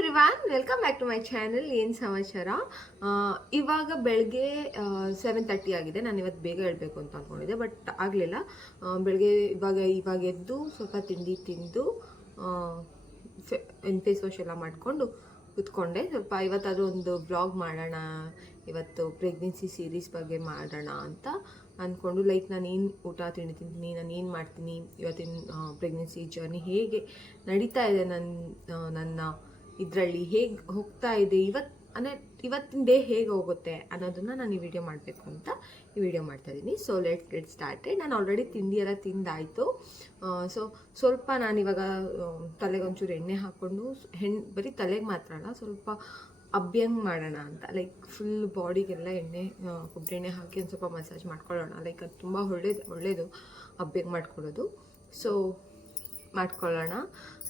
Everyone, welcome back to my channel. ಏನು ಸಮಾಚಾರ? ಇವಾಗ ಬೆಳಗ್ಗೆ 7:30 ಆಗಿದೆ. ನಾನು ಇವತ್ತು ಬೇಗ ಹೇಳಬೇಕು ಅಂತ ಅಂದ್ಕೊಂಡಿದ್ದೆ, ಬಟ್ ಆಗಲಿಲ್ಲ. ಬೆಳಗ್ಗೆ ಇವಾಗ ಎದ್ದು ಸ್ವಲ್ಪ ತಿಂಡಿ ತಿಂದು ಫೇಸ್ ವಾಶ್ ಎಲ್ಲ ಮಾಡಿಕೊಂಡು ಕೂತ್ಕೊಂಡೆ. ಸ್ವಲ್ಪ ಇವತ್ತಾದರೂ ಒಂದು ವ್ಲಾಗ್ ಮಾಡೋಣ, ಇವತ್ತು ಪ್ರೆಗ್ನೆನ್ಸಿ ಸೀರೀಸ್ ಬಗ್ಗೆ ಮಾಡೋಣ ಅಂತ ಅಂದ್ಕೊಂಡು, ಲೈಕ್ ನಾನು ಏನು ಊಟ ತಿಂಡಿ ತಿಂತೀನಿ, ನಾನು ಏನು ಮಾಡ್ತೀನಿ, ಇವತ್ತಿನ ಪ್ರೆಗ್ನೆನ್ಸಿ ಜರ್ನಿ ಹೇಗೆ ನಡೀತಾ ಇದೆ, ನನ್ನ ಇದರಲ್ಲಿ ಹೇಗೆ ಹೋಗ್ತಾ ಇದೆ, ಇವತ್ತಿನ ಡೇ ಹೇಗೆ ಹೋಗುತ್ತೆ ಅನ್ನೋದನ್ನು ನಾನು ಈ ವಿಡಿಯೋ ಮಾಡಬೇಕು ಅಂತ ಈ ವಿಡಿಯೋ ಮಾಡ್ತಾಯಿದ್ದೀನಿ. So let's get started. ನಾನು ಆಲ್ರೆಡಿ ತಿಂಡಿ ಎಲ್ಲ ತಿಂದಾಯಿತು. ಸೊ ಸ್ವಲ್ಪ ನಾನಿವಾಗ ತಲೆಗೆ ಒಂಚೂರು ಎಣ್ಣೆ ಹಾಕ್ಕೊಂಡು, ಬರೀ ತಲೆಗೆ ಮಾತ್ರ ಅಲ್ಲ, ಸ್ವಲ್ಪ ಅಭ್ಯಂಗ್ ಮಾಡೋಣ ಅಂತ, ಲೈಕ್ ಫುಲ್ ಬಾಡಿಗೆಲ್ಲ ಕೊಬ್ಬರಿ ಹಾಕಿ ಒಂದು ಸ್ವಲ್ಪ ಮಸಾಜ್ ಮಾಡ್ಕೊಳ್ಳೋಣ. ಲೈಕ್ ಅದು ತುಂಬ ಒಳ್ಳೆಯದು ಅಭ್ಯಂಗ್ ಮಾಡ್ಕೊಳ್ಳೋದು. ಸೊ ಮಾಡ್ಕೊಳ್ಳೋಣ.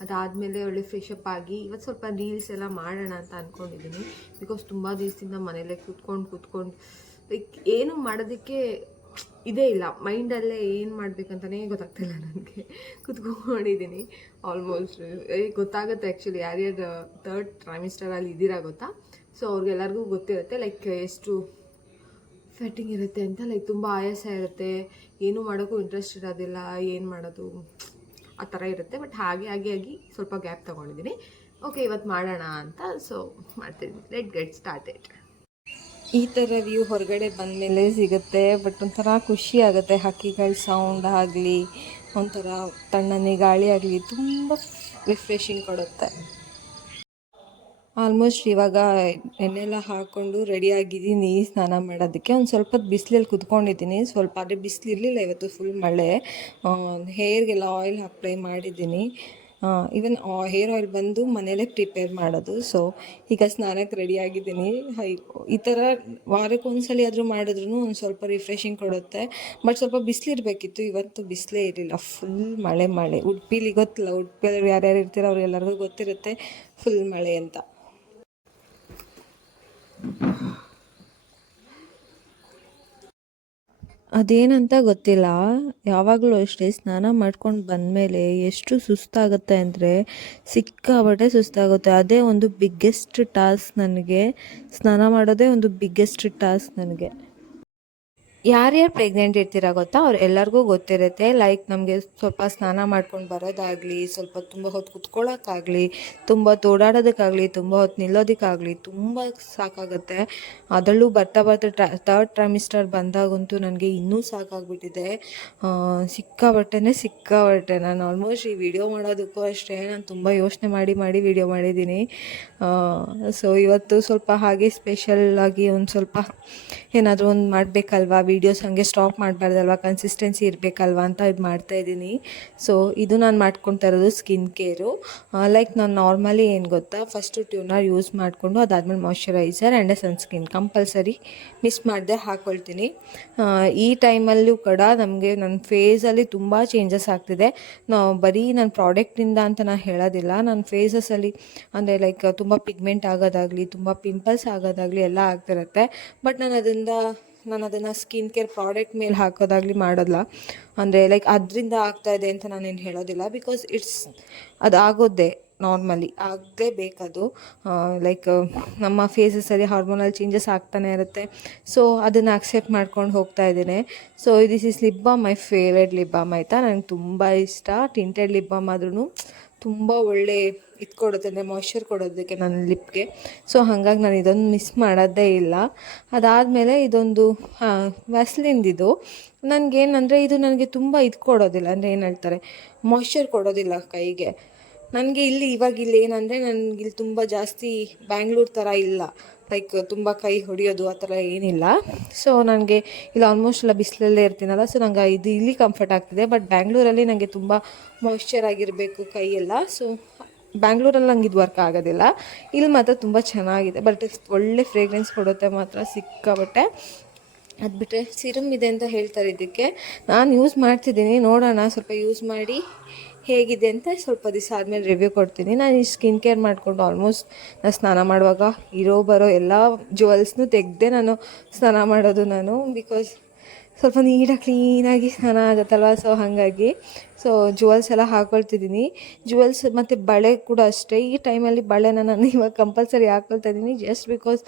ಅದಾದಮೇಲೆ ಒಳ್ಳೆ ಫ್ರೆಶಪ್ ಆಗಿ ಇವತ್ತು ಸ್ವಲ್ಪ ರೀಲ್ಸ್ ಎಲ್ಲ ಮಾಡೋಣ ಅಂತ ಅಂದ್ಕೊಂಡಿದ್ದೀನಿ. ಬಿಕಾಸ್ ತುಂಬ ದಿವಸದಿಂದ ಮನೇಲೇ ಕೂತ್ಕೊಂಡು ಲೈಕ್ ಏನು ಮಾಡೋದಕ್ಕೆ ಇದೇ ಇಲ್ಲ, ಮೈಂಡಲ್ಲೇ ಏನು ಮಾಡಬೇಕಂತಲೇ ಗೊತ್ತಾಗ್ತಿಲ್ಲ ನನಗೆ. ಕೂತ್ಕೊಂಡಿದ್ದೀನಿ ಆಲ್ಮೋಸ್ಟ್. ಗೊತ್ತಾಗುತ್ತೆ ಆ್ಯಕ್ಚುಲಿ ಯಾರ್ಯಾರು ಥರ್ಡ್ ಟ್ರೈಮಿಸ್ಟರಲ್ಲಿ ಇದ್ದೀರಾ ಗೊತ್ತಾ. ಸೊ ಅವ್ರಿಗೆಲ್ಲರಿಗೂ ಗೊತ್ತಿರುತ್ತೆ ಲೈಕ್ ಎಷ್ಟು ಫೆಟ್ಟಿಂಗ್ ಇರುತ್ತೆ ಅಂತ. ಲೈಕ್ ತುಂಬ ಆಯಾಸ ಇರುತ್ತೆ, ಏನೂ ಮಾಡೋಕ್ಕೂ ಇಂಟ್ರೆಸ್ಟ್ ಇರೋದಿಲ್ಲ, ಏನು ಮಾಡೋದು ಆ ಥರ ಇರುತ್ತೆ. ಬಟ್ ಹಾಗೆ ಸ್ವಲ್ಪ ಗ್ಯಾಪ್ ತೊಗೊಂಡಿದ್ದೀನಿ. ಓಕೆ, ಇವತ್ತು ಮಾಡೋಣ ಅಂತ ಸೊ ಮಾಡ್ತಿದ್ದೀನಿ. Let get started. ಈ ಥರ ವ್ಯೂ ಹೊರಗಡೆ ಬಂದಮೇಲೆ ಸಿಗುತ್ತೆ, ಬಟ್ ಒಂಥರ ಖುಷಿ ಆಗುತ್ತೆ. ಹಕ್ಕಿಗಳ ಸೌಂಡ್ ಆಗಲಿ, ಒಂಥರ ತಣ್ಣನೆ ಗಾಳಿ ಆಗಲಿ, ತುಂಬ ರಿಫ್ರೆಶಿಂಗ್ ಕೊಡುತ್ತೆ. ಆಲ್ಮೋಸ್ಟ್ ಇವಾಗ ಎಣ್ಣೆಲ್ಲ ಹಾಕ್ಕೊಂಡು ರೆಡಿಯಾಗಿದ್ದೀನಿ ಸ್ನಾನ ಮಾಡೋದಕ್ಕೆ. ಒಂದು ಸ್ವಲ್ಪ ಬಿಸಿಲಲ್ಲಿ ಕುತ್ಕೊಂಡಿದ್ದೀನಿ. ಸ್ವಲ್ಪ ಆದರೆ ಬಿಸಿಲಿರಲಿಲ್ಲ ಇವತ್ತು, ಫುಲ್ ಮಳೆ. ಹೇರ್ಗೆಲ್ಲ ಆಯಿಲ್ ಅಪ್ಲೈ ಮಾಡಿದ್ದೀನಿ. ಈವನ್ ಹೇರ್ ಆಯಿಲ್ ಬಂದು ಮನೇಲೇ ಪ್ರಿಪೇರ್ ಮಾಡೋದು. ಸೊ ಈಗ ಸ್ನಾನಕ್ಕೆ ರೆಡಿಯಾಗಿದ್ದೀನಿ. ಈ ಥರ ವಾರಕ್ಕೆ ಒಂದ್ಸಲ ಆದರೂ ಮಾಡಿದ್ರೂ ಒಂದು ಸ್ವಲ್ಪ ರಿಫ್ರೆಶಿಂಗ್ ಕೊಡುತ್ತೆ. ಬಟ್ ಸ್ವಲ್ಪ ಬಿಸಿಲಿರಬೇಕಿತ್ತು, ಇವತ್ತು ಬಿಸಿಲೇ ಇರಲಿಲ್ಲ, ಫುಲ್ ಮಳೆ. ಉಡುಪಿಲಿ ಗೊತ್ತಿಲ್ಲ, ಉಡುಪಿಯಲ್ಲಿ ಯಾರ್ಯಾರು ಇರ್ತೀರೋ ಅವ್ರಿಗೆಲ್ಲರಿಗೂ ಗೊತ್ತಿರುತ್ತೆ ಫುಲ್ ಮಳೆ ಅಂತ. ಅದೇನಂತ ಗೊತ್ತಿಲ್ಲ, ಯಾವಾಗಲೂ ಅಷ್ಟೇ ಸ್ನಾನ ಮಾಡ್ಕೊಂಡು ಬಂದಮೇಲೆ ಎಷ್ಟು ಸುಸ್ತಾಗುತ್ತೆ ಅಂದರೆ ಸಿಕ್ಕಾಪಟ್ಟೆ ಸುಸ್ತಾಗುತ್ತೆ. ಅದೇ ಒಂದು ಬಿಗ್ಗೆಸ್ಟ್ ಟಾಸ್ಕ್ ನನಗೆ, ಸ್ನಾನ ಮಾಡೋದೇ ಒಂದು ಬಿಗ್ಗೆಸ್ಟ್ ಟಾಸ್ಕ್ ನನಗೆ. ಯಾರ್ಯಾರು ಪ್ರೆಗ್ನೆಂಟ್ ಇರ್ತೀರಾ ಗೊತ್ತಾ, ಅವ್ರು ಎಲ್ಲರಿಗೂ ಗೊತ್ತಿರುತ್ತೆ. ಲೈಕ್ ನಮಗೆ ಸ್ವಲ್ಪ ಸ್ನಾನ ಮಾಡ್ಕೊಂಡು ಬರೋದಾಗಲಿ, ಸ್ವಲ್ಪ ತುಂಬ ಹೊತ್ತು ಕುತ್ಕೊಳ್ಳೋಕ್ಕಾಗಲಿ, ತುಂಬ ಓಡಾಡೋದಕ್ಕಾಗಲಿ, ತುಂಬ ಹೊತ್ತು ನಿಲ್ಲೋದಕ್ಕಾಗಲಿ ತುಂಬ ಸಾಕಾಗುತ್ತೆ. ಅದರಲ್ಲೂ ಬರ್ತಾ ಥರ್ಡ್ ಟ್ರೈಮಿಸ್ಟರ್ ಬಂದಾಗಂತೂ ನನಗೆ ಇನ್ನೂ ಸಾಕಾಗ್ಬಿಟ್ಟಿದೆ. ಸಿಕ್ಕಾಪಟ್ಟೆ. ನಾನು ಆಲ್ಮೋಸ್ಟ್ ಈ ವಿಡಿಯೋ ಮಾಡೋದಕ್ಕೂ ಅಷ್ಟೇ ನಾನು ತುಂಬ ಯೋಚನೆ ಮಾಡಿ ವಿಡಿಯೋ ಮಾಡಿದ್ದೀನಿ. ಸೊ ಇವತ್ತು ಸ್ವಲ್ಪ ಹಾಗೆ ಸ್ಪೆಷಲ್ಲಾಗಿ ಒಂದು ಸ್ವಲ್ಪ ಏನಾದರೂ ಒಂದು ಮಾಡಬೇಕಲ್ವಾ, ವೀಡಿಯೋಸ್ ಹಾಗೆ ಸ್ಟಾಪ್ ಮಾಡಬಾರ್ದಲ್ವ, ಕನ್ಸಿಸ್ಟೆನ್ಸಿ ಇರಬೇಕಲ್ವ ಅಂತ ಇದು ಮಾಡ್ತಾಯಿದ್ದೀನಿ. ಸೊ ಇದು ನಾನು ಮಾಡ್ಕೊತಾ ಇರೋದು ಸ್ಕಿನ್ ಕೇರು. ಲೈಕ್ ನಾನು ನಾರ್ಮಲಿ ಏನು ಗೊತ್ತಾ, ಫಸ್ಟು ಟ್ಯೂನರ್ ಯೂಸ್ ಮಾಡಿಕೊಂಡು ಅದಾದಮೇಲೆ moisturiser and sunscreen compulsory miss ಮಾಡದೆ ಹಾಕ್ಕೊಳ್ತೀನಿ. ಈ ಟೈಮಲ್ಲೂ ಕೂಡ ನಮಗೆ ನನ್ನ ಫೇಸಲ್ಲಿ ತುಂಬ ಚೇಂಜಸ್ ಆಗ್ತಿದೆ. ಬರೀ ನನ್ನ ಪ್ರಾಡಕ್ಟಿಂದ ಅಂತ ನಾನು ಹೇಳೋದಿಲ್ಲ, ನನ್ನ ಫೇಸಸಲ್ಲಿ ಅಂದರೆ ಲೈಕ್ ತುಂಬ ಪಿಗ್ಮೆಂಟ್ ಆಗೋದಾಗಲಿ, ತುಂಬ ಪಿಂಪಲ್ಸ್ ಆಗೋದಾಗಲಿ ಎಲ್ಲ ಆಗ್ತಿರುತ್ತೆ. ಬಟ್ ನಾನು ಅದನ್ನು ಸ್ಕಿನ್ ಕೇರ್ ಪ್ರಾಡಕ್ಟ್ ಮೇಲೆ ಹಾಕೋದಾಗಲಿ ಮಾಡೋಲ್ಲ. ಅಂದರೆ ಲೈಕ್ ಅದರಿಂದ ಆಗ್ತಾಯಿದೆ ಅಂತ ನಾನೇನು ಹೇಳೋದಿಲ್ಲ. ಬಿಕಾಸ್ ಅದು ಆಗೋದೇ ನಾರ್ಮಲಿ ಆಗಲೇಬೇಕದು. ಲೈಕ್ ನಮ್ಮ ಫೇಸಸಲ್ಲಿ ಹಾರ್ಮೋನಲ್ ಚೇಂಜಸ್ ಆಗ್ತಾನೆ ಇರುತ್ತೆ. ಸೊ ಅದನ್ನು ಅಕ್ಸೆಪ್ಟ್ ಮಾಡ್ಕೊಂಡು ಹೋಗ್ತಾ ಇದ್ದೇನೆ. So this is lip balm, my favourite lip balm ಆಯಿತಾ. ನನಗೆ ತುಂಬ ಇಷ್ಟ. ಟಿಂಟೆಡ್ ಲಿಪ್ ಬಾಮ್ ಆದ್ರೂ ತುಂಬ ಒಳ್ಳೆ ಇದು ಕೊಡುತ್ತೆ, ಅಂದರೆ ಮಾಯ್ಶ್ಚರ್ ಕೊಡೋದಕ್ಕೆ ನನ್ನ ಲಿಪ್ಗೆ. ಸೊ ಹಾಗಾಗಿ ನಾನು ಇದೊಂದು ಮಿಸ್ ಮಾಡೋದೇ ಇಲ್ಲ. ಅದಾದಮೇಲೆ ಇದೊಂದು ವ್ಯಾಸ್ಲಿನ್ದಿದು ನನಗೇನಂದರೆ ಇದು ನನಗೆ ತುಂಬ ಇದು ಕೊಡೋದಿಲ್ಲ, ಅಂದರೆ ಏನು ಹೇಳ್ತಾರೆ, ಮಾಯ್ಶ್ಚರ್ ಕೊಡೋದಿಲ್ಲ ಕೈಗೆ. ನನಗೆ ಇಲ್ಲಿ ಏನಂದರೆ ನನಗಿಲ್ಲಿ ತುಂಬ ಜಾಸ್ತಿ ಬ್ಯಾಂಗ್ಳೂರ್ ಥರ ಇಲ್ಲ, ಲೈಕ್ ತುಂಬ ಕೈ ಹೊಡೆಯೋದು ಆ ಥರ ಏನಿಲ್ಲ. ಸೊ ನನಗೆ ಇಲ್ಲಿ ಆಲ್ಮೋಸ್ಟ್ ಎಲ್ಲ ಬಿಸಿಲಲ್ಲೇ ಇರ್ತೀನಲ್ಲ, ಸೊ ನಂಗೆ ಇದು ಇಲ್ಲಿ ಕಂಫರ್ಟ್ ಆಗ್ತಿದೆ. ಬಟ್ ಬ್ಯಾಂಗ್ಳೂರಲ್ಲಿ ನನಗೆ ತುಂಬ ಮಾಯ್ಶ್ಚರ್ ಆಗಿರಬೇಕು ಕೈಯೆಲ್ಲ. ಸೊ ಬ್ಯಾಂಗ್ಳೂರಲ್ಲಿ ನಂಗೆ ಇದು ವರ್ಕ್ ಆಗೋದಿಲ್ಲ. ಇಲ್ಲಿ ಮಾತ್ರ ತುಂಬ ಚೆನ್ನಾಗಿದೆ, ಬಟ್ ಒಳ್ಳೆ ಫ್ರೇಗ್ರೆನ್ಸ್ ಕೊಡುತ್ತೆ ಮಾತ್ರ ಸಿಕ್ಕಾಬಟ್ಟೆ. ಅದು ಬಿಟ್ಟರೆ ಸಿರಮ್ ಇದೆ ಅಂತ ಹೇಳ್ತಾರೆ ಇದಕ್ಕೆ. ನಾನು ಯೂಸ್ ಮಾಡ್ತಿದ್ದೀನಿ, ನೋಡೋಣ ಸ್ವಲ್ಪ ಯೂಸ್ ಮಾಡಿ ಹೇಗಿದೆ ಅಂತ ಸ್ವಲ್ಪ ದಿವಸ ಆದಮೇಲೆ ರಿವ್ಯೂ ಕೊಡ್ತೀನಿ. ನಾನು ಈ ಸ್ಕಿನ್ ಕೇರ್ ಮಾಡಿಕೊಂಡು ಆಲ್ಮೋಸ್ಟ್ ನಾನು ಸ್ನಾನ ಮಾಡುವಾಗ ಬರೋ ಎಲ್ಲ ಜ್ಯುವೆಲ್ಸ್ನೂ ತೆಗೆದೇ ನಾನು ಸ್ನಾನ ಮಾಡೋದು ನಾನು. ಬಿಕಾಸ್ ಸ್ವಲ್ಪ ನೀಟಾಗಿ ಕ್ಲೀನಾಗಿ ಸ್ನಾನ ಆಗುತ್ತಲ್ವ. ಸೊ ಹಾಗಾಗಿ ಜುವೆಲ್ಸ್ ಎಲ್ಲ ಹಾಕ್ಕೊಳ್ತಿದ್ದೀನಿ. ಜುವೆಲ್ಸ್ ಮತ್ತು ಬಳೆ ಕೂಡ ಅಷ್ಟೇ. ಈ ಟೈಮಲ್ಲಿ ಬಳೆನ ನಾನು ಇವಾಗ ಕಂಪಲ್ಸರಿ ಹಾಕ್ಕೊಳ್ತಾ ಇದ್ದೀನಿ, ಜಸ್ಟ್ ಬಿಕಾಸ್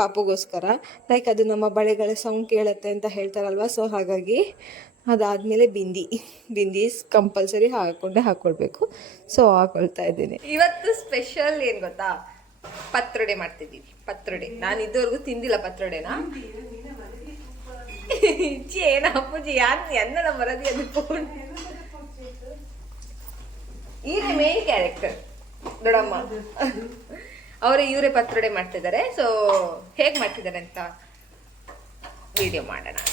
ಪಾಪುಗೋಸ್ಕರ. ಲೈಕ್ ಅದು ನಮ್ಮ ಬಳೆಗಳ ಸೌಂಡ್ ಕೇಳುತ್ತೆ ಅಂತ ಹೇಳ್ತಾರಲ್ವ. ಸೊ ಹಾಗಾಗಿ ಅದಾದಮೇಲೆ ಬಿಂದೀಸ್ ಕಂಪಲ್ಸರಿ ಹಾಕ್ಕೊಳ್ಬೇಕು. ಸೊ ಹಾಕ್ಕೊಳ್ತಾ ಇದ್ದೀನಿ. ಇವತ್ತು ಸ್ಪೆಷಲ್ ಏನು ಗೊತ್ತಾ, ಪತ್ರೊಡೆ ಮಾಡ್ತಿದ್ದೀವಿ. ಪತ್ರೊಡೆ ನಾನು ಇದುವರೆಗೂ ತಿಂದಿಲ್ಲ ಪತ್ರೊಡೆನ. ಏನ ಅಪ್ಪುಜಿ ಯಾರು ಎನ್ನಡ ಬರದಿ ಅದು ಫೋನ್. ಈರೇ ಮೇನ್ ಕ್ಯಾರೆಕ್ಟರ್ ದೊಡ್ಡಮ್ಮ. ಇವರೇ ಪತ್ರೊಡೆ ಮಾಡ್ತಿದ್ದಾರೆ. ಸೊ ಹೇಗೆ ಮಾಡ್ತಿದ್ದಾರೆ ಅಂತ ವಿಡಿಯೋ ಮಾಡೋಣ ಅಂತ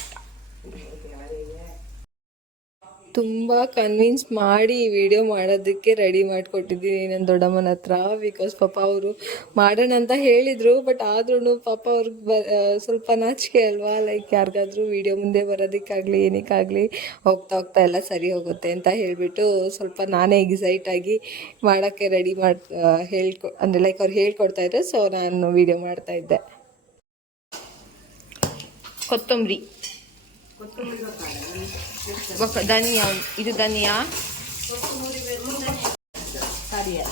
ತುಂಬ ಕನ್ವಿನ್ಸ್ ಮಾಡಿ ವಿಡಿಯೋ ಮಾಡೋದಕ್ಕೆ ರೆಡಿ ಮಾಡಿಕೊಟ್ಟಿದ್ದೀನಿ ನನ್ನ ದೊಡ್ಡಮ್ಮನ ಹತ್ರ. ಬಿಕಾಸ್ ಪಾಪ ಅವರು ಮಾಡೋಣ ಅಂತ ಹೇಳಿದರು, ಬಟ್ ಆದ್ರೂ ಪಾಪ ಅವ್ರಿಗೆ ಸ್ವಲ್ಪ ನಾಚಿಕೆ ಅಲ್ವಾ. ಲೈಕ್ ಯಾರಿಗಾದ್ರೂ ವಿಡಿಯೋ ಮುಂದೆ ಬರೋದಕ್ಕಾಗಲಿ ಏನಕ್ಕಾಗಲಿ ಹೋಗ್ತಾ ಎಲ್ಲ ಸರಿ ಹೋಗುತ್ತೆ ಅಂತ ಹೇಳಿಬಿಟ್ಟು ಸ್ವಲ್ಪ ನಾನೇ ಎಕ್ಸೈಟಾಗಿ ಮಾಡೋಕ್ಕೆ ರೆಡಿ ಅಂದರೆ ಲೈಕ್ ಅವ್ರು ಹೇಳ್ಕೊಡ್ತಾಯಿದ್ರು. ಸೊ ನಾನು ವಿಡಿಯೋ ಮಾಡ್ತಾಯಿದ್ದೆ. ಕೊತ್ತಂಬರಿ, ಧನಿಯಾ, ಇದು ಧನಿಯಾ,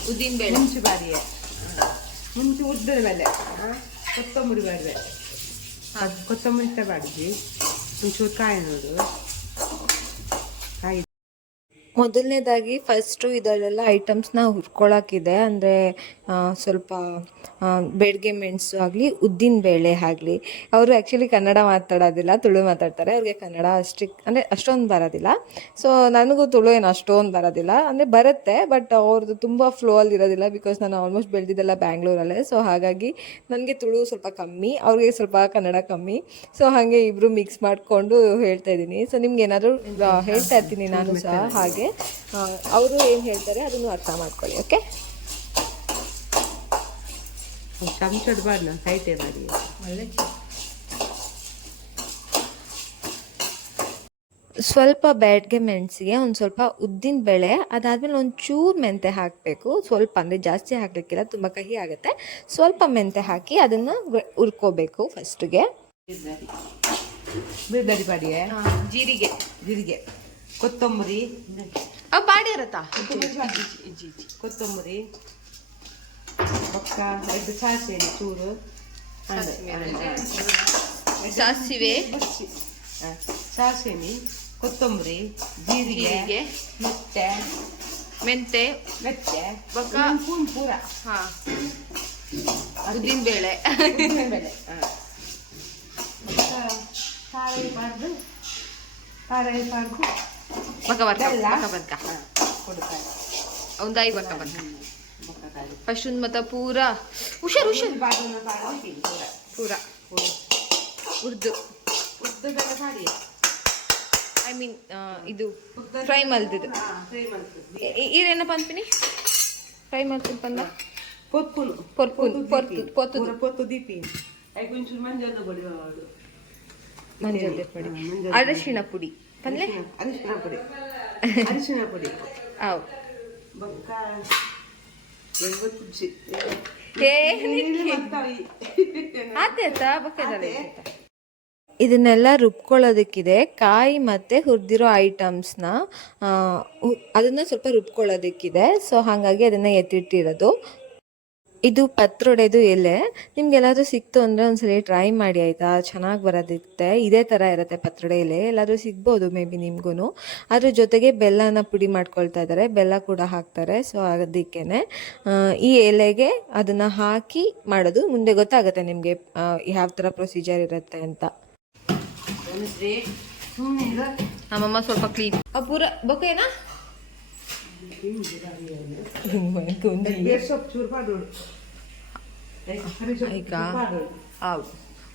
ಉದ್ದಿನ ಬೇಳೆ, ಮುಂಚೆ ಬಾರಿಯೇ ಮುಂಚೆ ಉದ್ದಿನ ಬೇಳೆ, ಕೊತ್ತಂಬರಿ ಬೇಳೆ, ಕೊತ್ತಂಬರಿ ತಗೊಂಡಿದ್ವಿ. ಒಂಚೂರು ಕಾಯಿ ನೋಡು. ಕಾಯಿ ಮೊದಲನೇದಾಗಿ ಫಸ್ಟು ಇದರಲ್ಲೆಲ್ಲ ಐಟಮ್ಸ್ನ ಹುರ್ಕೊಳ್ಳೋಕ್ಕಿದೆ. ಅಂದರೆ ಸ್ವಲ್ಪ ಬೆಳಗ್ಗೆ ಮೆಣಸು ಆಗಲಿ, ಉದ್ದಿನ ಬೇಳೆ ಆಗಲಿ. ಅವರು ಆ್ಯಕ್ಚುಲಿ ಕನ್ನಡ ಮಾತಾಡೋದಿಲ್ಲ, ತುಳು ಮಾತಾಡ್ತಾರೆ. ಅವ್ರಿಗೆ ಕನ್ನಡ ಅಷ್ಟೊಂದು ಬರೋದಿಲ್ಲ. ಸೊ ನನಗೂ ತುಳು ಏನು ಅಷ್ಟೊಂದು ಬರೋದಿಲ್ಲ, ಅಂದರೆ ಬರುತ್ತೆ, ಬಟ್ ಅವ್ರದ್ದು ತುಂಬ ಫ್ಲೋ ಅಲ್ಲಿ ಇರೋದಿಲ್ಲ. ಬಿಕಾಸ್ ನಾನು ಆಲ್ಮೋಸ್ಟ್ ಬೆಳೆದಿದ್ದೆಲ್ಲ ಬ್ಯಾಂಗ್ಳೂರಲ್ಲೇ. ಸೊ ಹಾಗಾಗಿ ನನಗೆ ತುಳು ಸ್ವಲ್ಪ ಕಮ್ಮಿ, ಅವ್ರಿಗೆ ಸ್ವಲ್ಪ ಕನ್ನಡ ಕಮ್ಮಿ. ಸೊ ಹಾಗೆ ಇಬ್ಬರು ಮಿಕ್ಸ್ ಮಾಡಿಕೊಂಡು ಹೇಳ್ತಾ ಇದ್ದೀನಿ. ಸೊ ನಿಮ್ಗೆ ಏನಾದರೂ ಹೇಳ್ತಾ ಇರ್ತೀನಿ ನಾನು ಸಹ, ಹಾಗೆ ಅವರು ಏನು ಹೇಳ್ತಾರೆ ಅದನ್ನು ಅರ್ಥ ಮಾಡ್ಕೊಳ್ಳಿ. ಓಕೆ, ಸ್ವಲ್ಪ ಬ್ಯಾಡ್ಗೆ ಮೆಣಸಿಗೆ ಒಂದು ಸ್ವಲ್ಪ ಉದ್ದಿನ ಬೇಳೆ, ಅದಾದಮೇಲೆ ಒಂಚೂರು ಮೆಂತೆ ಹಾಕಬೇಕು. ಸ್ವಲ್ಪ ಅಂದರೆ ಜಾಸ್ತಿ ಹಾಕಲಿಕ್ಕಿಲ್ಲ, ತುಂಬ ಕಹಿ ಆಗುತ್ತೆ. ಸ್ವಲ್ಪ ಮೆಂತೆ ಹಾಕಿ ಅದನ್ನು ಹುರ್ಕೋಬೇಕು ಫಸ್ಟಿಗೆ. ಜೀರಿಗೆ, ಕೊತ್ತಂಬರಿ ಬಾಡಿ ಇರತ್ತಾ, ಕೊತ್ತಂಬರಿ, ಬೊಕ್ಕ ಇದು ಸಾಸಿವೆ ಚೂರು, ಸಾಸಿವೆ, ಕೊತ್ತಂಬರಿ, ಜೀರಿಗೆ, ಮೆಂತೆ, ಬೊಕ್ಕ ಪೂರ, ಉದ್ದಿನ ಬೇಳೆ, ಖಾರ ಒಂದಾಯಿ ಬಕ್ಕ ಫಸ್ಟ್ ಒಂದು ಮತ್ತೆ ಪೂರಾ ಹುಷಾರು ಪೂರಾ ಉರ್ದು ಐ ಮೀನ್ ಇದು ಫ್ರೈ ಮಲ್ದಿದ್ದು ಇರೇನ ಪಂಪಿನಿ ಫ್ರೈ ಮಲ್ತೀನಿ ಪಂದ ಪೊತ್ತು ದೀಪಿ ಮಂಜಲ್ ಪುಡಿ, ಅರಿಶಿಣ ಪುಡಿ, ಪಲ್ಲೆ ಅರಿಶಿಣ ಪುಡಿ ಅವು ಇದನ್ನೆಲ್ಲ ರುಬ್ಕೊಳ್ಳೋದಕ್ಕಿದೆ. ಕಾಯಿ ಮತ್ತು ಹುರಿದಿರೋ ಐಟಮ್ಸ್ನ ಅದನ್ನು ಸ್ವಲ್ಪ ರುಬ್ಕೊಳ್ಳೋದಕ್ಕಿದೆ. ಸೊ ಹಾಗಾಗಿ ಅದನ್ನು ಎತ್ತಿಟ್ಟಿರೋದು. ಇದು ಪತ್ರೊಡೆದು ಎಲೆ. ನಿಮ್ಗೆಲ್ಲಾದರೂ ಸಿಕ್ತು ಅಂದರೆ ಒಂದ್ಸಲ ಟ್ರೈ ಮಾಡಿ ಆಯಿತಾ, ಚೆನ್ನಾಗಿ ಬರೋದಿರುತ್ತೆ. ಇದೇ ಥರ ಇರುತ್ತೆ ಪತ್ರೊಡೆ ಎಲೆ, ಎಲ್ಲಾದರೂ ಸಿಗ್ಬೋದು ಮೇ ಬಿ ನಿಮಗೂ. ಅದ್ರ ಜೊತೆಗೆ ಬೆಲ್ಲನ ಪುಡಿ ಮಾಡ್ಕೊಳ್ತಾ ಇದ್ದಾರೆ, ಬೆಲ್ಲ ಕೂಡ ಹಾಕ್ತಾರೆ. ಸೊ ಅದಕ್ಕೇ ಈ ಎಲೆಗೆ ಅದನ್ನು ಹಾಕಿ ಮಾಡೋದು. ಮುಂದೆ ಗೊತ್ತಾಗುತ್ತೆ ನಿಮಗೆ ಯಾವ ಥರ ಪ್ರೊಸೀಜರ್ ಇರುತ್ತೆ ಅಂತ. ನಮ್ಮಮ್ಮ ಸ್ವಲ್ಪ ಕ್ಲೀನ್ ಪೂರ ಬೊಕೇನಾ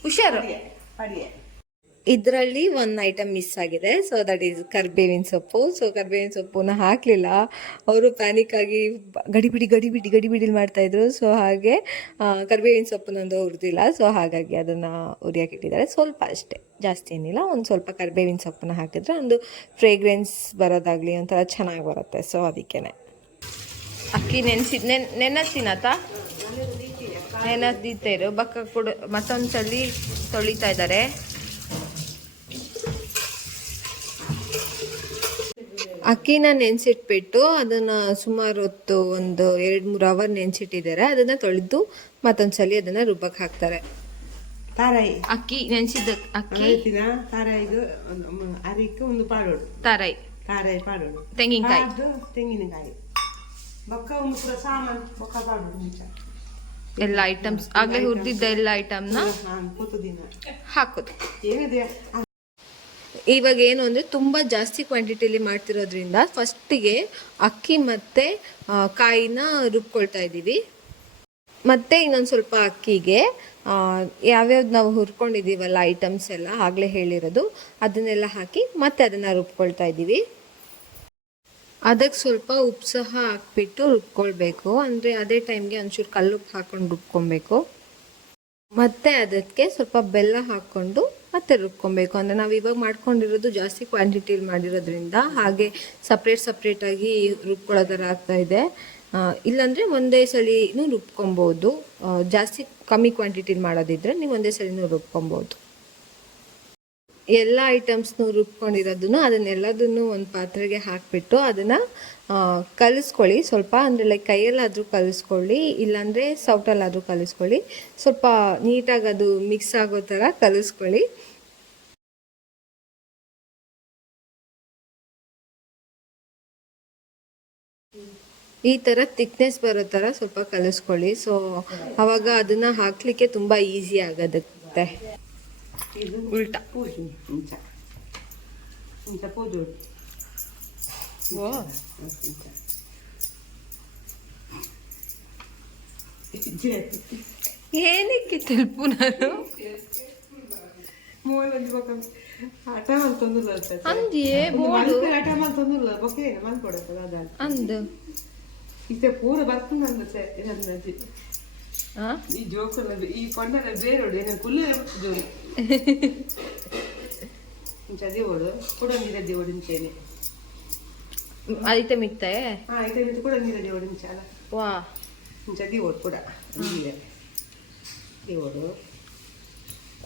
ಹುಷಾರು. ಇದರಲ್ಲಿ ಒಂದು ಐಟಮ್ ಮಿಸ್ ಆಗಿದೆ. ಸೊ ದಟ್ ಈಸ್ ಕರ್ಬೇವಿನ ಸೊಪ್ಪು. ಸೊ ಕರ್ಬೇವಿನ ಸೊಪ್ಪನ್ನ ಹಾಕಲಿಲ್ಲ. ಅವರು ಪ್ಯಾನಿಕ್ ಆಗಿ ಗಡಿಬಿಡಿ ಮಾಡ್ತಾಯಿದ್ರು. ಸೊ ಹಾಗೆ ಕರ್ಬೇವಿನ ಸೊಪ್ಪನ್ನೊಂದು ಹುರಿದಿಲ್ಲ. ಸೊ ಹಾಗಾಗಿ ಅದನ್ನು ಹುರಿಯೋಕ್ಕಿಟ್ಟಿದ್ದಾರೆ. ಸ್ವಲ್ಪ ಅಷ್ಟೇ, ಜಾಸ್ತಿ ಏನಿಲ್ಲ. ಒಂದು ಸ್ವಲ್ಪ ಕರ್ಬೇವಿನ ಸೊಪ್ಪನ್ನ ಹಾಕಿದ್ರೆ ಒಂದು ಫ್ರೇಗ್ರೆನ್ಸ್ ಬರೋದಾಗಲಿ ಒಂಥರ ಚೆನ್ನಾಗಿ ಬರುತ್ತೆ. ಸೊ ಅದಕ್ಕೇ ಅಕ್ಕಿ ನೆನೆಸ್ತೀನತ್ತ ನೆನೆಸ್ದಿತ್ತೇರು ಬಕ್ಕ ಕೂಡ ಮತ್ತೊಂದು ಸಲ ತೊಳಿತಾ ಇದ್ದಾರೆ. ಅಕ್ಕಿನ ನೆನೆಸಿಟ್ಬಿಟ್ಟು ಅದನ್ನು ಸುಮಾರು ಹೊತ್ತು ಒಂದು 2-3 ಅವರ್ ನೆನೆಸಿಟ್ಟಿದ್ದಾರೆ. ಅದನ್ನು ತೊಳೆದು ಮತ್ತೊಂದ್ಸಲಿ ಅದನ್ನು ರುಬ್ಬಕ್ಕೆ ಹಾಕ್ತಾರೆ. ತಾರಾಯಿ ಅಕ್ಕಿ ನೆನೆಸಿದ ಅಕ್ಕಿ ತಾರಾಯಿದು ಅರಿಕೆ ಒಂದು ಪಾಡೋಡು ತಾರಾಯಿ ಪಾಡೋಡು ತೆಂಗಿನಕಾಯಿ ಬೊಕ್ಕ ಒಂದು ಪೂರ ಸಾಮಾನು ಬೊಕ್ಕ ಪಾಡೋಡು ಮುಂಚ ಎಲ್ಲ ಐಟಮ್ಸ್ ಆಗ್ಲೇ ಹುರಿದಿದ್ದ ಎಲ್ಲ ಐಟಮ್ನ ಹಾಕೋದು. ಏನಿದೆ ಇವಾಗ ಏನು ಅಂದರೆ ತುಂಬ ಜಾಸ್ತಿ ಕ್ವಾಂಟಿಟಿಲಿ ಮಾಡ್ತಿರೋದ್ರಿಂದ ಫಸ್ಟಿಗೆ ಅಕ್ಕಿ ಮತ್ತು ಕಾಯಿನ ರುಬ್ಕೊಳ್ತಾ ಇದ್ದೀವಿ. ಮತ್ತು ಇನ್ನೊಂದು ಸ್ವಲ್ಪ ಅಕ್ಕಿಗೆ ಯಾವ್ಯಾವ್ದು ನಾವು ಹುರ್ಕೊಂಡಿದ್ದೀವಲ್ಲ ಐಟಮ್ಸ್ ಎಲ್ಲ ಆಗಲೇ ಹೇಳಿರೋದು ಅದನ್ನೆಲ್ಲ ಹಾಕಿ ಮತ್ತೆ ಅದನ್ನು ರುಬ್ಕೊಳ್ತಾ ಇದ್ದೀವಿ. ಅದಕ್ಕೆ ಸ್ವಲ್ಪ ಉಪ್ಪು ಸಹ ಹಾಕ್ಬಿಟ್ಟು ರುಬ್ಕೊಳ್ಬೇಕು. ಅಂದರೆ ಅದೇ ಟೈಮ್ಗೆ ಒಂಚೂರು ಕಲ್ಲುಪ್ಪು ಹಾಕ್ಕೊಂಡು ರುಬ್ಕೊಬೇಕು. ಮತ್ತು ಅದಕ್ಕೆ ಸ್ವಲ್ಪ ಬೆಲ್ಲ ಹಾಕ್ಕೊಂಡು ಮತ್ತೆ ರುಬ್ಕೊಬೇಕು. ಅಂದರೆ ನಾವು ಇವಾಗ ಮಾಡ್ಕೊಂಡಿರೋದು ಜಾಸ್ತಿ ಕ್ವಾಂಟಿಟಿಲಿ ಮಾಡಿರೋದ್ರಿಂದ ಹಾಗೆ ಸಪ್ರೇಟಾಗಿ ರುಬ್ಕೊಳ್ಳೋ ಥರ ಆಗ್ತಾಯಿದೆ. ಇಲ್ಲಾಂದರೆ ಒಂದೇ ಸಲಿನೂ ರುಬ್ಕೊಬೋದು. ಜಾಸ್ತಿ ಕಮ್ಮಿ ಕ್ವಾಂಟಿಟಿಲಿ ಮಾಡೋದಿದ್ರೆ ನೀವು ಒಂದೇ ಸಲಿನೂ ರುಬ್ಕೊಬೋದು. ಎಲ್ಲ ಐಟಮ್ಸ್ನೂ ರುಬ್ಕೊಂಡಿರೋದನ್ನು ಅದನ್ನೆಲ್ಲದನ್ನು ಒಂದು ಪಾತ್ರೆಗೆ ಹಾಕಿಬಿಟ್ಟು ಅದನ್ನು ಕಲಿಸ್ಕೊಳ್ಳಿ. ಸ್ವಲ್ಪ ಅಂದರೆ ಲೈಕ್ ಕೈಯಲ್ಲಾದರೂ ಕಲಿಸ್ಕೊಳ್ಳಿ, ಇಲ್ಲಾಂದರೆ ಸೌಟಲ್ಲಾದರೂ ಕಲಿಸ್ಕೊಳ್ಳಿ. ಸ್ವಲ್ಪ ನೀಟಾಗಿ ಅದು ಮಿಕ್ಸ್ ಆಗೋ ಥರ ಕಲಿಸ್ಕೊಳ್ಳಿ. ಈ ಥರ ಥಿಕ್ನೆಸ್ ಬರೋ ಥರ ಸ್ವಲ್ಪ ಕಲಿಸ್ಕೊಳ್ಳಿ. ಸೊ ಆವಾಗ ಅದನ್ನು ಹಾಕಲಿಕ್ಕೆ ತುಂಬ ಈಸಿ ಆಗೋದಕ್ಕೆ. ಉಲ್ಟಾ ಏನಕ್ಕೆ ತಲುಪು ನಾನು ಆಟ ಮಾಡ್ತಂದಿಲ್ಲ ಆಟ ಮಾಡ್ತಂದಿಲ್ಲ ಬೊಕ್ಕೆ ಮಾಡ್ಕೊಡತ್ತದ ಅದ ಅಂದು ಇಷ್ಟೇ ಪೂರ ಬರ್ತಂದ ಈ ಜೋಕಲ್ಲ ಈ ಕೊಂಡನ ಬೇರೋಡು ಏನ ಕುಲ್ಲೇ ಜೋರು ಚದಿವೋಡು ಕೂಡ ನೀರದ್ದಿ ಓಡಿಂಚೇನೆ ಐಟಮ್ ಇತ್ತೆ ಐಟಮ್ ಇತ್ತು ಕೂಡ ನೀರದ್ದಿ ಓಡಿಂಚಾಲ ವಾ ಚದಿವೋಡು ಕೂಡ ದಿವೋಡು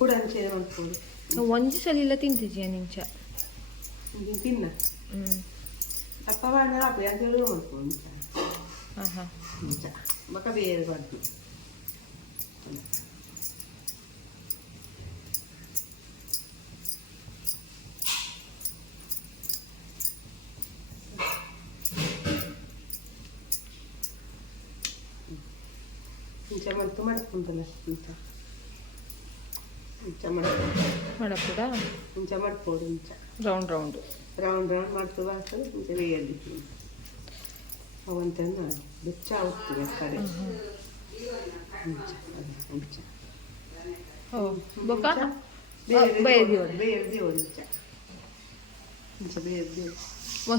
ಕೂಡ ಅಂಚೇನೆ ಮಾಡ್ಕೊಂಡು ಒಂಜಿ ಸಲ ಇಲ್ಲ ತಿಂತಿದ್ಯಾ ನಿಂಚ ತಿನ್ನ ತಪ್ಪ ಬಾಣ ಅಪ್ಪ ಅಂತ ಹೇಳಿ ಮಾಡ್ಕೊಂಡು ಬಕ ಬೇರೆ ಮಾಡ್ತೀವಿ. ಇಂಚ ಮಾಡ್ತು ಮಾಡ್ಕೊಂತಲ್ಲ ಇಂಚ ಇಂಚ ಮಾಡಪ್ಪುಡ ಇಂಚ ಮಾಡ್ಬೋದು ಇಂಚ ರೌಂಡ್ ಮಾಡ್ತು ಬರ್ತದೆ ಇಂಚ ಬೇಯಲ್ಲಿ ಅವಂತನ್ನ ಬೆಚ್ಚ ಹೋಗ್ತದೆ ಕಡೆ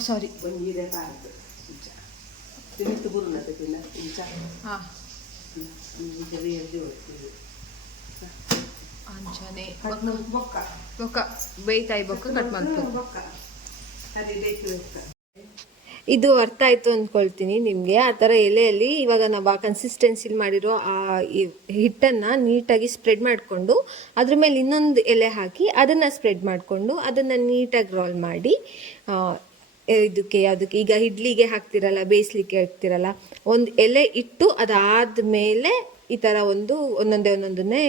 ಸಾರಿ ಒಂದಿದೆ ಕಾರದು ತಿನ್ನಿಟ್ಟು ಬುರುನತ್ತೆ ತಿನ್ನ ಇಂಚ ಬೇಯಲ್ದಿ ಹೋಗ್ತೀವಿ ಅಂಚನೆ ಬೊಕ್ಕ ಬೊಕ್ಕ ಬೇಯ್ತಾಯಿ ಬೊಕ್ಕ ಕಟ್ ಮಾಡ್ತೀವಿ ಬೊಕ್ಕ ಅದೇ ಬೇಕು ಇದು ಅರ್ಥ ಆಯಿತು ಅಂದ್ಕೊಳ್ತೀನಿ ನಿಮಗೆ. ಆ ಥರ ಎಲೆಯಲ್ಲಿ ಇವಾಗ ನಾವು ಆ ಕನ್ಸಿಸ್ಟೆನ್ಸಿಲಿ ಮಾಡಿರೋ ಆ ಹಿಟ್ಟನ್ನು ನೀಟಾಗಿ ಸ್ಪ್ರೆಡ್ ಮಾಡಿಕೊಂಡು ಅದ್ರ ಮೇಲೆ ಇನ್ನೊಂದು ಎಲೆ ಹಾಕಿ ಅದನ್ನು ಸ್ಪ್ರೆಡ್ ಮಾಡಿಕೊಂಡು ಅದನ್ನು ನೀಟಾಗಿ ರೋಲ್ ಮಾಡಿ ಇದಕ್ಕೆ ಈಗ ಇಡ್ಲಿಗೆ ಹಾಕ್ತಿರಲ್ಲ, ಬೇಯಿಸ್ಲಿಕ್ಕೆ ಹಾಕ್ತಿರಲ್ಲ, ಒಂದು ಎಲೆ ಇಟ್ಟು ಅದಾದ ಮೇಲೆ ಈ ಥರ ಒಂದೊಂದನ್ನೇ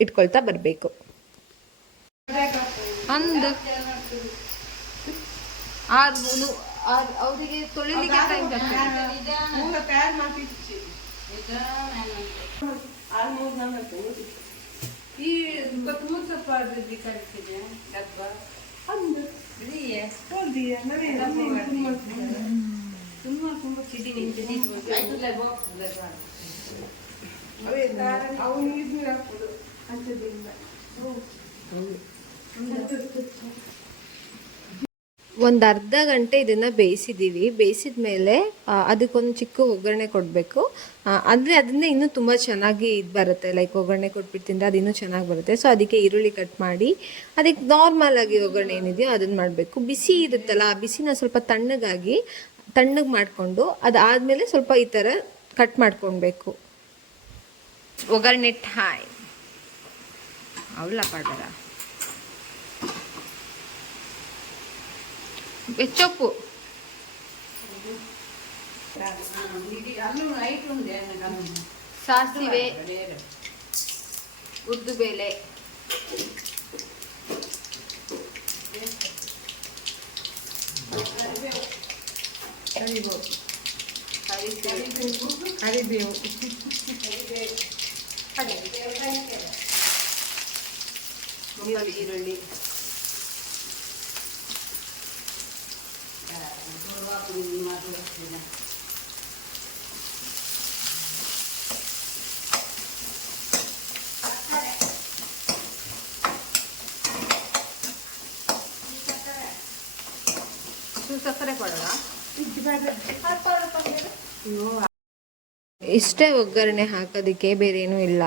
ಇಟ್ಕೊಳ್ತಾ ಬರಬೇಕು. ಅಂದು ಅವರಿಗೆ ತೊಳಿಲಿಕ್ಕೆ ಟೈಮ್ ಒಂದು ಅರ್ಧ ಗಂಟೆ ಇದನ್ನು ಬೇಯಿಸಿದ್ದೀವಿ. ಬೇಯಿಸಿದ ಮೇಲೆ ಅದಕ್ಕೊಂದು ಚಿಕ್ಕ ಒಗ್ಗರಣೆ ಕೊಡಬೇಕು. ಅಂದರೆ ಅದರಿಂದ ಇನ್ನೂ ತುಂಬ ಚೆನ್ನಾಗಿ ಇದು ಬರುತ್ತೆ. ಲೈಕ್ ಒಗ್ಗರಣೆ ಕೊಟ್ಬಿಟ್ಟು ತಿಂದರೆ ಅದು ಇನ್ನೂ ಚೆನ್ನಾಗಿ ಬರುತ್ತೆ. ಸೊ ಅದಕ್ಕೆ ಈರುಳ್ಳಿ ಕಟ್ ಮಾಡಿ ಅದಕ್ಕೆ ನಾರ್ಮಲಾಗಿ ಒಗ್ಗರಣೆ ಏನಿದೆಯೋ ಅದನ್ನು ಮಾಡಬೇಕು. ಬಿಸಿ ಇರುತ್ತಲ್ಲ, ಆ ಬಿಸಿನ ಸ್ವಲ್ಪ ತಣ್ಣಗೆ ಮಾಡಿಕೊಂಡು ಅದಾದಮೇಲೆ ಸ್ವಲ್ಪ ಈ ಥರ ಕಟ್ ಮಾಡ್ಕೊಳ್ಬೇಕು. ಒಗ್ಗರಣೆ ಠಾಯ್ ಅವಳ ಪಾಡರ ಹೆಚ್ಚೊಪ್ಪು ಸಾಸಿವೆ, ಉದ್ದುಬೇಳೆ, ಕರಿಬೇವು, ಈರುಳ್ಳಿ, ಸಕ್ಕರೆ ಕೊಡೋಣ. ಇಷ್ಟೇ ಒಗ್ಗರಣೆ ಹಾಕೋದಕ್ಕೆ, ಬೇರೆ ಏನೂ ಇಲ್ಲ.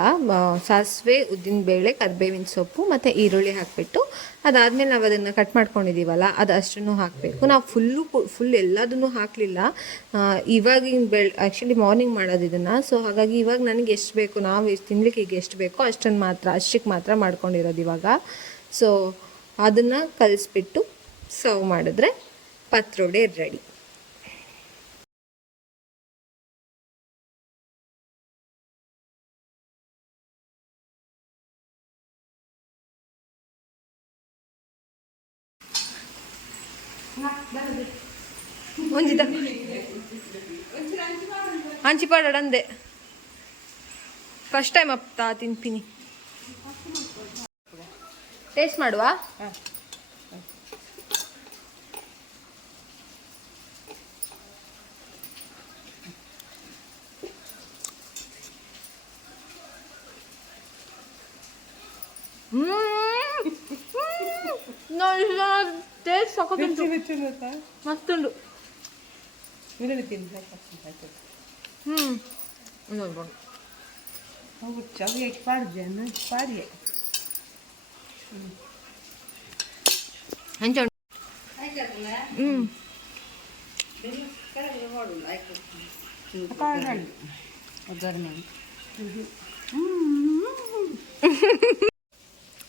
ಸಾಸಿವೆ, ಉದ್ದಿನಬೇಳೆ, ಕರಿಬೇವಿನ ಸೊಪ್ಪು ಮತ್ತು ಈರುಳ್ಳಿ ಹಾಕಿಬಿಟ್ಟು ಅದಾದಮೇಲೆ ನಾವು ಅದನ್ನು ಕಟ್ ಮಾಡ್ಕೊಂಡಿದ್ದೀವಲ್ಲ ಅದು ಅಷ್ಟನ್ನು ಹಾಕಬೇಕು. ನಾವು ಫುಲ್ ಎಲ್ಲದನ್ನು ಹಾಕಲಿಲ್ಲ. ಇವಾಗಿನ ಆ್ಯಕ್ಚುಲಿ ಮಾರ್ನಿಂಗ್ ಮಾಡೋದು ಇದನ್ನು. ಸೊ ಹಾಗಾಗಿ ಇವಾಗ ನನಗೆ ಎಷ್ಟು ಬೇಕು, ನಾವು ಎಷ್ಟು ತಿನ್ಲಿಕ್ಕೆ ಈಗ ಎಷ್ಟು ಬೇಕೋ ಅಷ್ಟಕ್ಕೆ ಮಾತ್ರ ಮಾಡ್ಕೊಂಡಿರೋದು ಇವಾಗ. ಸೊ ಅದನ್ನು ಕಲಿಸ್ಬಿಟ್ಟು ಸರ್ವ್ ಮಾಡಿದ್ರೆ ಪತ್ರೊಡೆ ರೆಡಿ. ಒಂಜಿದ ಹಂಚಿಪಾಡಂದೆ ಫಸ್ಟ್ ಟೈಮ್ ಅಪ್ಪ ತಿಂತೀನಿ. ಟೇಸ್ಟ್ ಮಾಡುವ. ಟೇಸ್ಟ್ ಸಾಕೋದುಂಟು, ಮಸ್ತುಂಡು.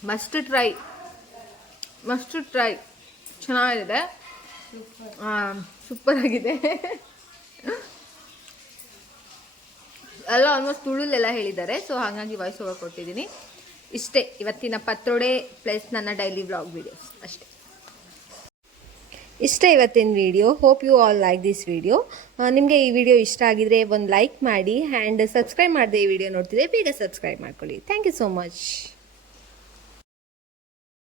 Must try. ಚೆನ್ನಾಗಿದೆ, ಸೂಪರ್ ಆಗಿದೆ. ಎಲ್ಲ ಆಲ್ಮೋಸ್ಟ್ ತುಳುಲೆಲ್ಲ ಹೇಳಿದ್ದಾರೆ. ಸೊ ಹಾಗಾಗಿ ವಾಯ್ಸ್ ಓವರ್ ಕೊಟ್ಟಿದ್ದೀನಿ. ಇಷ್ಟೇ ಇವತ್ತಿನ ಪತ್ರೊಡೆ ಪ್ಲಸ್ ನನ್ನ ಡೈಲಿ ವ್ಲಾಗ್ ವೀಡಿಯೋಸ್ ಅಷ್ಟೇ. ಇಷ್ಟೇ ಇವತ್ತಿನ video. Hope you all like this video. ನಿಮಗೆ ಈ ವಿಡಿಯೋ ಇಷ್ಟ ಆಗಿದ್ರೆ ಒಂದು ಲೈಕ್ ಮಾಡಿ, ಆ್ಯಂಡ್ ಸಬ್ಸ್ಕ್ರೈಬ್ ಮಾಡದೆ ಈ ವಿಡಿಯೋ ನೋಡ್ತಿದ್ರೆ ಬೇಗ ಸಬ್ಸ್ಕ್ರೈಬ್ ಮಾಡ್ಕೊಳ್ಳಿ. Thank you so much.